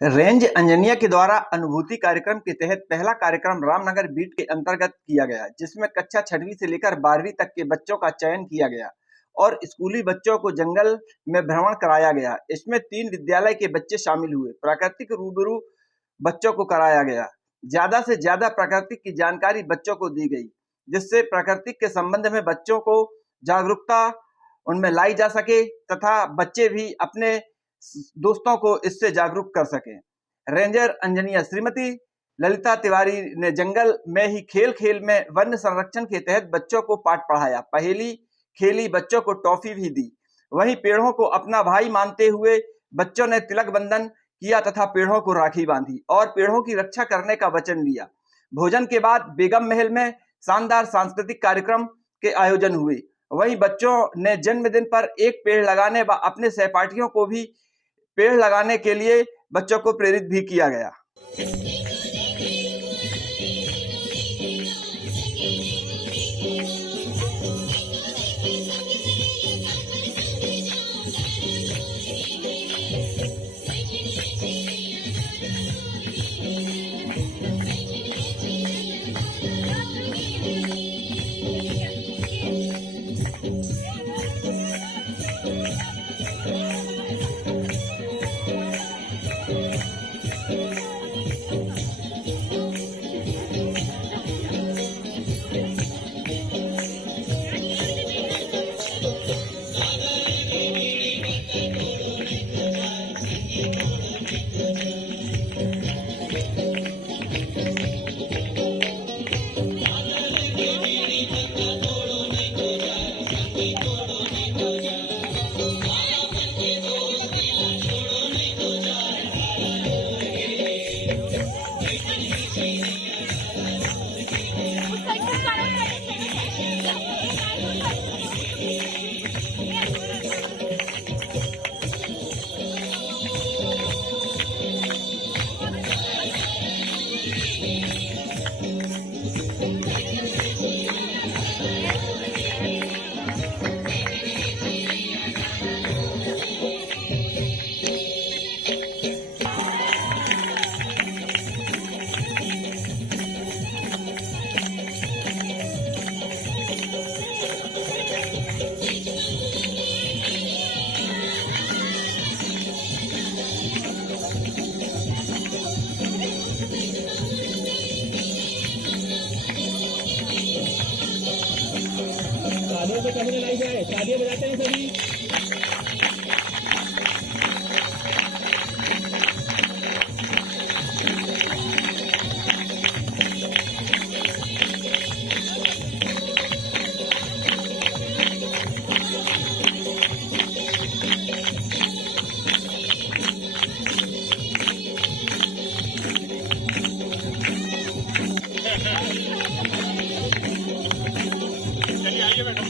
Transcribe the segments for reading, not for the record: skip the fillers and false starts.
Range Anjaniya के द्वारा अनुभूति कार्यक्रम के तहत पहला कार्यक्रम रामनगर बीट के अंतर्गत किया गया, जिसमें कक्षा 6वीं से लेकर 12वीं तक के बच्चों का चयन किया गया और स्कूली बच्चों को जंगल में भ्रमण कराया गया। इसमें 3 विद्यालय के बच्चे शामिल हुए। प्राकृतिक रूबरू बच्चों को कराया गया। ज्यादा से ज्यादा प्रकृति की जानकारी बच्चों को दी गई, जिससे प्रकृति के संबंध में बच्चों को जागरूकता उनमें लाई जा सके तथा बच्चे भी अपने दोस्तों को इससे जागरूक कर सकें। रेंजर अंजनिया श्रीमती ललिता तिवारी ने जंगल में ही खेल खेल में वन्य संरक्षण के तहत बच्चों को पाठ पढ़ाया, पहेली खेली, बच्चों को टॉफी भी दी। वहीं पेड़ों को अपना भाई मानते हुए बच्चों ने तिलक बंधन किया तथा पेड़ों को राखी बांधी और पेड़ों की रक्षा करने का वचन लिया। भोजन के बाद बेगम महल में शानदार सांस्कृतिक कार्यक्रम के आयोजन हुए। वहीं बच्चों ने जन्मदिन पर एक पेड़ लगाने व अपने सहपाठियों को भी पेड़ लगाने के लिए बच्चों को प्रेरित भी किया गया। तालियों पे कैमरे लाई जाए, तालियां बजाते हैं सभी। चलिए आइए मैडम।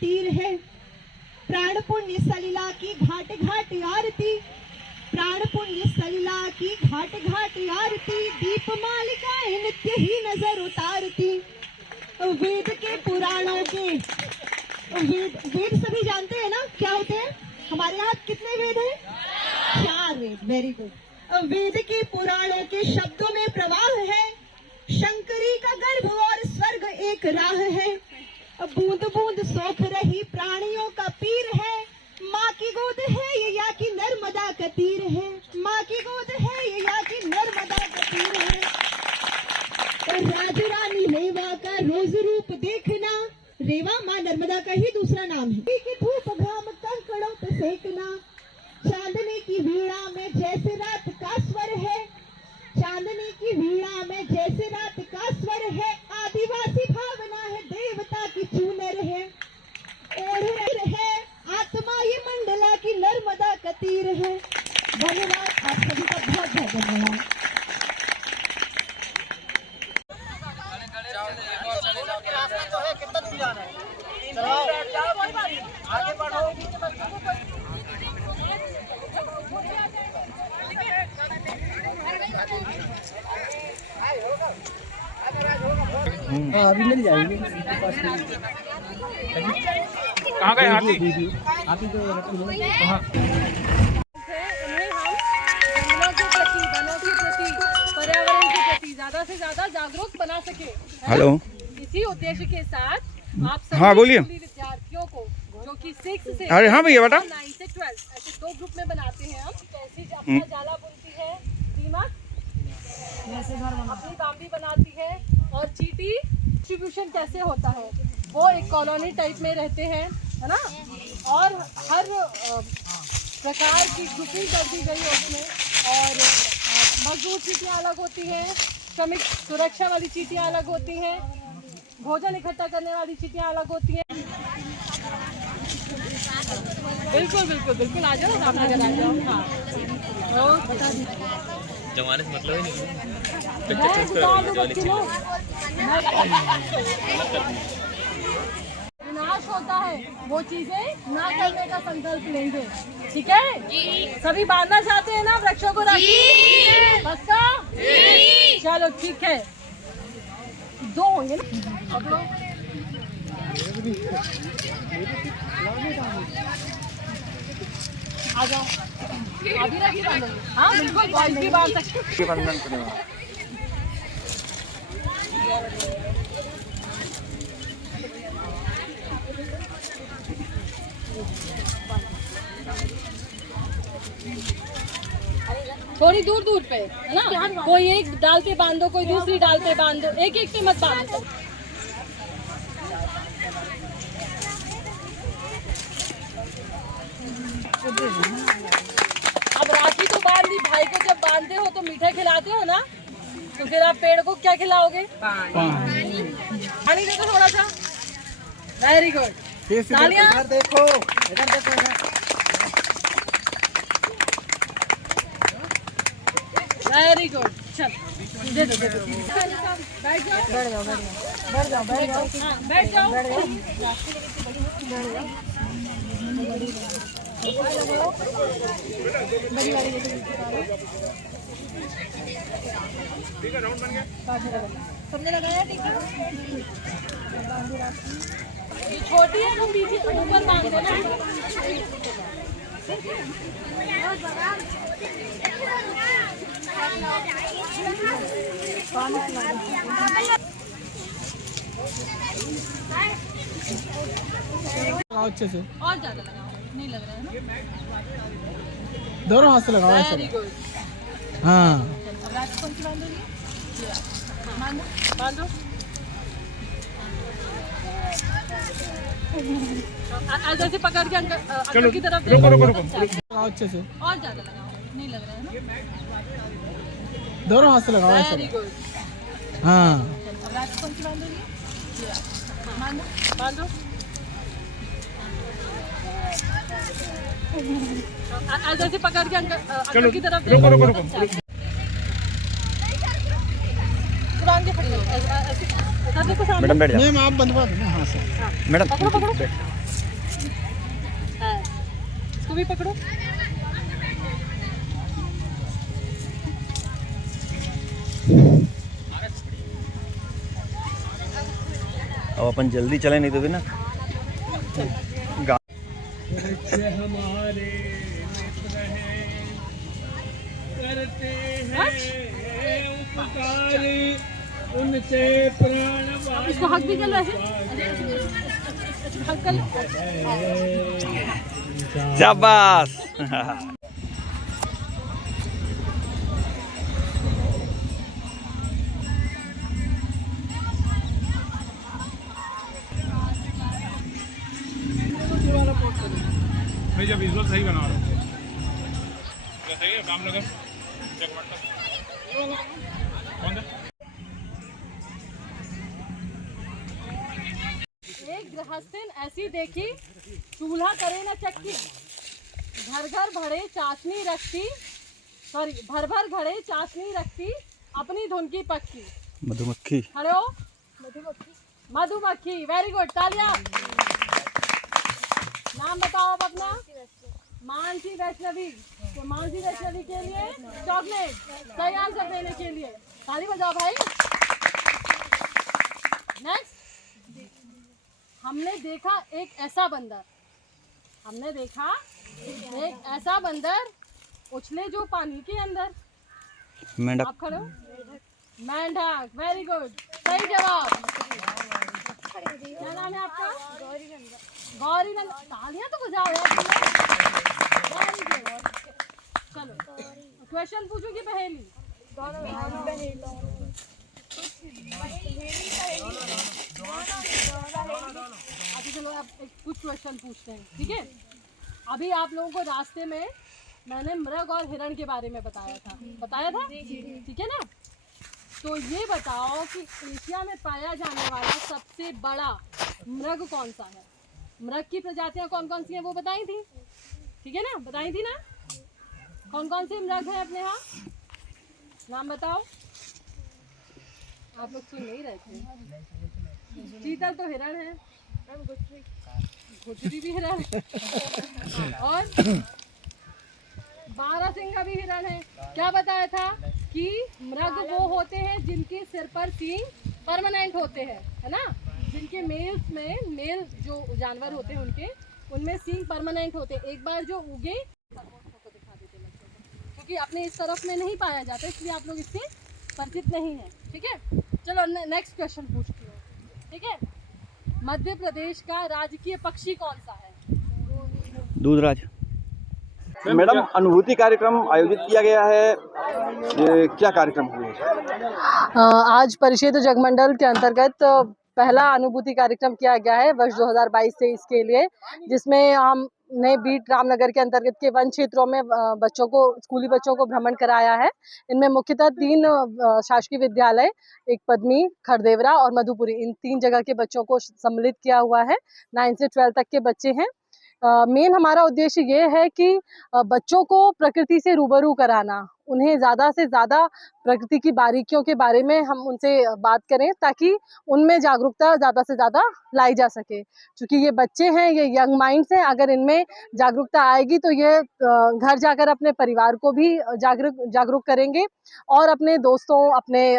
तीर है। प्राण पुण्य सलिला की घाट घाट आरती, प्राण पुण्य सलिला की घाट घाट आरती, दीप मालिकाएं नित्य ही नजर उतारती। वेद के पुराणों के वेद सभी जानते हैं ना क्या होते हैं? हमारे यहाँ कितने वेद हैं? 4 वेद। Very good. वेद के पुराणों के शब्दों में प्रवाह है, शंकरी का गर्भ और स्वर्ग एक राह है। बूंद बूंद सोख रही प्राणियों का पीर है, माँ की गोद है ये या की नर्मदा का तीर है, माँ की गोद है ये या की नर्मदा का तीर है। राज रानी रेवा का रोज रूप देखना, रेवा माँ नर्मदा का ही दूसरा नाम है। की धूप घाम कंकड़ों पे सेकना, चांदनी की वीणा में जैसे रात का स्वर है, चांदनी की वीणा में जैसे रात का स्वर है। आदिवासी भावना है, देवता की चूनर है, ओढ़ है आत्मा ये मंडला की नर्मदा का तीर है। धन्यवाद, आप सभी का बहुत बहुत धन्यवाद। आगे बढ़ो। अभी मिल जाएंगे। कहाँ गए हाथी? हाथी तो कहाँ? उन्हें हम जंगलों के प्रति, वनों के प्रति, पर्यावरण के प्रति ज्यादा से ज्यादा जागरूक बना सके। हेलो। इसी उद्देश्य के साथ आप सभी हाँ, बोलिए। विद्यार्थियों को जो कि 6 से अरे हाँ भैया, बता। 9 से 12 ऐसे 2 ग्रुप में बनाते हैं हम। कैसी अपना जाला बुनती है दीमक, अपनी बाम्बी बनाती है, और चींटी डिस्ट्रीब्यूशन कैसे होता है, वो एक कॉलोनी टाइप में रहते हैं, है ना। और हर प्रकार की ग्रुपिंग कर दी गई है उसमें। और मजदूर चींटियाँ अलग होती हैं, श्रमिक सुरक्षा वाली चींटियाँ अलग होती हैं, भोजन इकट्ठा करने वाली चींटियाँ अलग होती हैं। बिल्कुल बिल्कुल बिल्कुल, आ जाओ रामनगर, आ जाओ। हाँ, और बता दीजिए जमाने से मतलब ही नहीं। विनाश होता है, वो चीजें ना करने का संकल्प लेंगे। ठीक है? सभी बांधना चाहते हैं ना वृक्षों को राखी? पक्का? चलो ठीक है, 2 होंगे ना। पकड़ो। आ जाओ, अभी राखी बांधोगे? हाँ बिल्कुल, बॉयज भी बांध सकते हैं। थोड़ी दूर दूर पे, है ना। कोई एक डाल पे बांधो, कोई दूसरी डाल पे बांधो, एक एक पे मत बांधो। अब राखी तो बांध दी, भाई को जब बांधते हो तो मीठा खिलाते हो ना, तो फिर आप पेड़ को क्या खिलाओगे? पानी दे दो थोड़ा सा। Very good. तालियां। देखो, इधर देखो, इधर। Very good. चल दे दो, दे दो। बैठ जाओ, बैठ जाओ, बैठ जाओ, बैठ जाओ, हाँ, बैठ जाओ, बैठ जाओ। सबने लगाया टीका? ये छोटी है, वो पीछे ऊपर बांध दो ना। अच्छे से और ज्यादा लगाओ, नहीं लग रहा है ना। दोनों हाथ से लगाओ। Very good. हाँ, अब राखी कौन सी बांधोगी? बांधो, बांधो। ऐसे ऐसे पकड़ के अंकल की तरफ रुको रुको रुको। लगाओ अच्छे से। और ज्यादा लगाओ, नहीं लग रहा है ना। दोनों हाथ से लगाओ। Very good. हाँ, अब राखी कौन सी बांधोगी? बांधो, बांधो। ऐसे ऐसे पकड़ के अंकल की तरफ रुको रुको रुको। पुराने खड़ी हो। मैडम बैठ जाओ। मैम आप बंधवा दो ना हाथ से। मैडम पकड़ो पकड़ो। इसको भी पकड़ो। अब अपन जल्दी चले, नहीं तो भी ना हमारे मित्र हैं, करते हैं उपकार, उनसे प्राण इसको हक भी कर लो ऐसे, हक कर लो। शाबाश। मैं जब विजुअल सही बना रहा हूँ, क्या सही है? रामनगर चेक कौन है? एक गृहस्थन ऐसी देखी, चूल्हा करे न चक्की, घर घर भरे चाशनी रखती, सॉरी भर भर घड़े चाशनी रखती, अपनी धुन की पक्की। मधुमक्खी। खड़े हो। मधुमक्खी, वेरी गुड, तालियां। नाम बताओ अब अपना। मानसी वैष्णवी। तो मानसी वैष्णवी के लिए चॉकलेट सही आंसर देने के लिए ताली बजाओ भाई। नेक्स्ट, हमने देखा एक ऐसा बंदर, हमने देखा एक ऐसा बंदर उछले जो पानी के अंदर। मेंढक। आप खड़े हो। मेंढक, वेरी गुड, सही जवाब। क्या नाम है आपका? गौरी नंदन। तालियां तो बजाओ यार तुम। Very good. चलो क्वेश्चन पूछूं कि पहेली? अच्छा चलो अब कुछ क्वेश्चन पूछते हैं, ठीक है। अभी आप लोगों को रास्ते में मैंने मृग और हिरण के बारे में बताया था, ठीक है ना। तो ये बताओ कि एशिया में पाया जाने वाला सबसे बड़ा मृग कौन सा है? मृग की प्रजातियां कौन कौन सी हैं वो बताई थी, ठीक है ना, बताई थी ना। कौन कौन से मृग हैं अपने यहाँ, नाम बताओ। आप लोग सुन नहीं रहे थे। चीतल तो हिरण है, घुटरी भी हिरण है और बारहसिंगा भी हिरण है। क्या बताया था कि मृग वो होते हैं जिनके सिर पर सींग परमानेंट होते हैं, है ना। जिनके मेल्स में, मेल जो जानवर होते हैं उनके, उनमें सींग परमानेंट होते हैं। एक बार जो उगे दिखा देते हैं, क्योंकि अपने इस तरफ में नहीं पाया जाता, इसलिए आप लोग इससे परिचित नहीं हैं, ठीक है। चलो नेक्स्ट क्वेश्चन पूछती हूँ, ठीक है। मध्य प्रदेश का राजकीय पक्षी कौन सा है? दूधराज। मैडम, अनुभूति कार्यक्रम आयोजित किया गया है, ये क्या कार्यक्रम हुआ? आज परिक्षेत्र जगमंडल के अंतर्गत पहला अनुभूति कार्यक्रम किया गया है वर्ष 2022 से इसके लिए, जिसमें हमने बीट रामनगर के अंतर्गत के वन क्षेत्रों में बच्चों को, स्कूली बच्चों को भ्रमण कराया है। इनमें मुख्यतः 3 शासकीय विद्यालय, एक पद्मी, खरदेवरा और मधुपुरी, इन 3 जगह के बच्चों को सम्मिलित किया हुआ है। 9 से 12 तक के बच्चे हैं। मेन हमारा उद्देश्य ये है कि बच्चों को प्रकृति से रूबरू कराना, उन्हें ज़्यादा से ज़्यादा प्रकृति की बारीकियों के बारे में हम उनसे बात करें, ताकि उनमें जागरूकता ज़्यादा से ज़्यादा लाई जा सके। क्योंकि ये बच्चे हैं, ये यंग माइंड्स हैं, अगर इनमें जागरूकता आएगी तो ये घर जाकर अपने परिवार को भी जागरूक करेंगे और अपने दोस्तों, अपने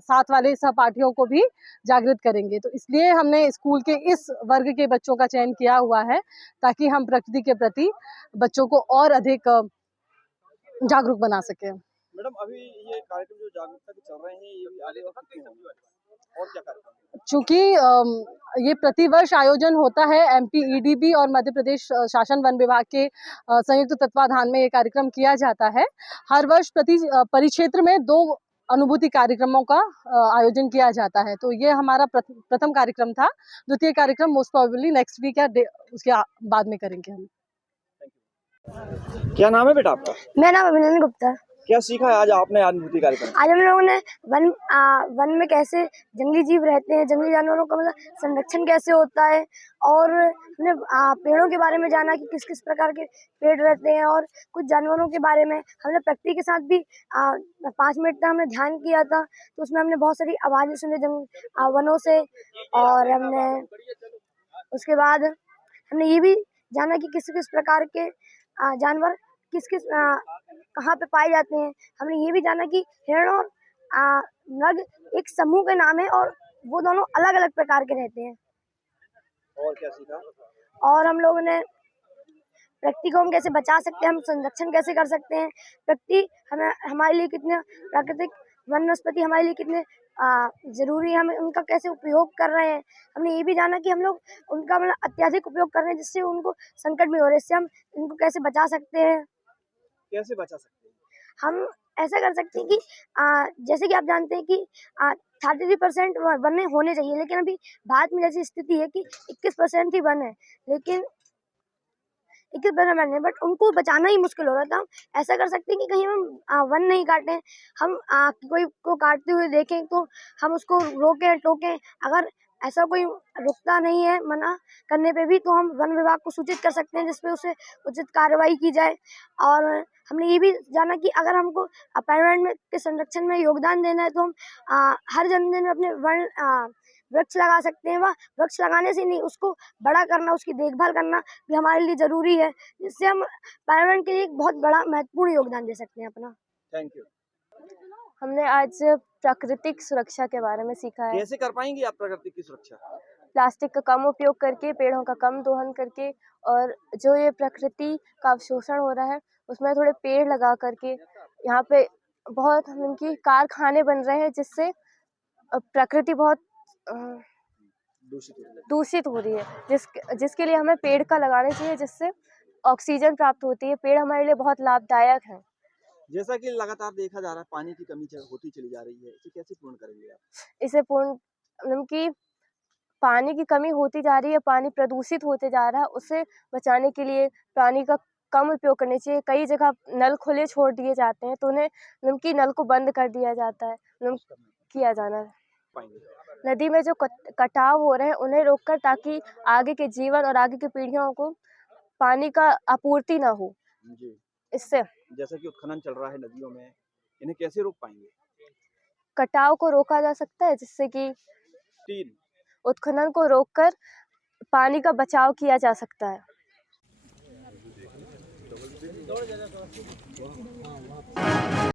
साथ वाले सहपाठियों को भी जागृत करेंगे। तो इसलिए हमने स्कूल के इस वर्ग के बच्चों का चयन किया हुआ है, ताकि हम प्रकृति के प्रति बच्चों को और अधिक जागरूक बना सके। मैडम, अभी ये कार्यक्रम जो जागरूकता के चल रहे हैं, ये भी आगे वक्त में होंगे और क्या कार्यक्रम? चूँकि ये प्रतिवर्ष आयोजन होता है, MPEDB और मध्य प्रदेश शासन वन विभाग के संयुक्त तत्वाधान में ये कार्यक्रम किया जाता है। हर वर्ष परिक्षेत्र में 2 अनुभूति कार्यक्रमों का आयोजन किया जाता है। तो ये हमारा प्रथम कार्यक्रम था। द्वितीय कार्यक्रम मोस्ट प्रोबेबली नेक्स्ट वीक या उसके बाद में करेंगे हम। क्या नाम है बेटा आपका? मेरा नाम अभिनंदन गुप्ता। क्या सीखा है आज आपने अनुभूति कार्यक्रम? आज हम लोगों ने वन में कैसे जंगली जीव रहते हैं, जंगली जानवरों का मतलब संरक्षण कैसे होता है, और हमने पेड़ों के बारे में जाना कि किस किस प्रकार के पेड़ रहते हैं, और कुछ जानवरों के बारे में हमने प्रकृति के साथ भी 5 मिनट तक हमने ध्यान किया था। तो उसमें हमने बहुत सारी आवाज़ें सुनी वनों से, और हमने उसके बाद हमने ये भी जाना कि किस किस प्रकार के जानवर किस किस कहाँ पे पाए जाते हैं। हमने ये भी जाना कि हिरण और मृग एक समूह के नाम है और वो दोनों अलग अलग प्रकार के रहते हैं। और क्या सीखा? और हम लोगों ने प्रकृति को हम कैसे बचा सकते हैं, हम संरक्षण कैसे कर सकते हैं, प्रकृति हमें हमारे लिए कितने प्राकृतिक वनस्पति हमारे लिए कितने जरूरी है, हमें उनका कैसे उपयोग कर रहे हैं। हमने ये भी जाना कि हम लोग उनका मतलब अत्यधिक उपयोग कर रहे हैं जिससे उनको संकट भी हो रहे हैं। इससे हम इनको कैसे बचा सकते हैं। कैसे बचा सकते हैं? हम ऐसा कर सकते हैं कि जैसे कि आप जानते हैं कि 33% वन होने चाहिए, लेकिन अभी भारत में जैसी स्थिति है कि 21% ही वन है, लेकिन 21% वन है, बट उनको बचाना ही मुश्किल हो रहा था। हम ऐसा कर सकते हैं कि कहीं हम वन नहीं काटें, हम कोई को काटते हुए देखें तो हम उसको रोकें टोकें। अगर ऐसा कोई रुकता नहीं है मना करने पे भी, तो हम वन विभाग को सूचित कर सकते हैं जिसपे उसे उचित कार्रवाई की जाए। और हमने ये भी जाना कि अगर हमको पर्यावरण के संरक्षण में योगदान देना है तो हम हर जन्मदिन अपने वृक्ष लगा सकते हैं। वह वृक्ष लगाने से नहीं, उसको बड़ा करना, उसकी देखभाल करना भी हमारे लिए जरूरी है, जिससे हम पर्यावरण के लिए एक बहुत बड़ा महत्वपूर्ण योगदान दे सकते हैं अपना। Thank you. हमने आज प्राकृतिक सुरक्षा के बारे में सीखा है। कैसे कर पाएंगी आप प्रकृति की सुरक्षा? प्लास्टिक का कम उपयोग करके, पेड़ों का कम दोहन करके, और जो ये प्रकृति का अवशोषण हो रहा है उसमें थोड़े पेड़ लगा करके। यहाँ पे बहुत उनकी कारखाने बन रहे हैं जिससे प्रकृति बहुत दूषित हो रही है, जिसके लिए हमें पेड़ का लगाने चाहिए, जिससे ऑक्सीजन प्राप्त होती है। पेड़ हमारे लिए बहुत लाभदायक है। जैसा कि लगातार देखा जा रहा है पानी की कमी होती चली जा रही है, इसे कैसे पूर्ण करेंगे आप? इसे पूर्ण मतलब कि पानी की कमी होती जा रही है, पानी प्रदूषित होते जा रहा है, उसे बचाने के लिए पानी का कम उपयोग करना चाहिए। कई जगह नल खुले छोड़ दिए जाते हैं तो उन्हें मतलब कि नल को बंद कर दिया जाता है, किया जाना है। नदी में जो कटाव हो रहे हैं उन्हें रोककर, ताकि आगे के जीवन और आगे की पीढ़ियों को पानी का आपूर्ति ना हो। जी। इससे जैसा कि उत्खनन चल रहा है नदियों में, इन्हें कैसे रोक पाएंगे? कटाव को रोका जा सकता है, जिससे कि 3 उत्खनन को रोककर पानी का बचाव किया जा सकता है।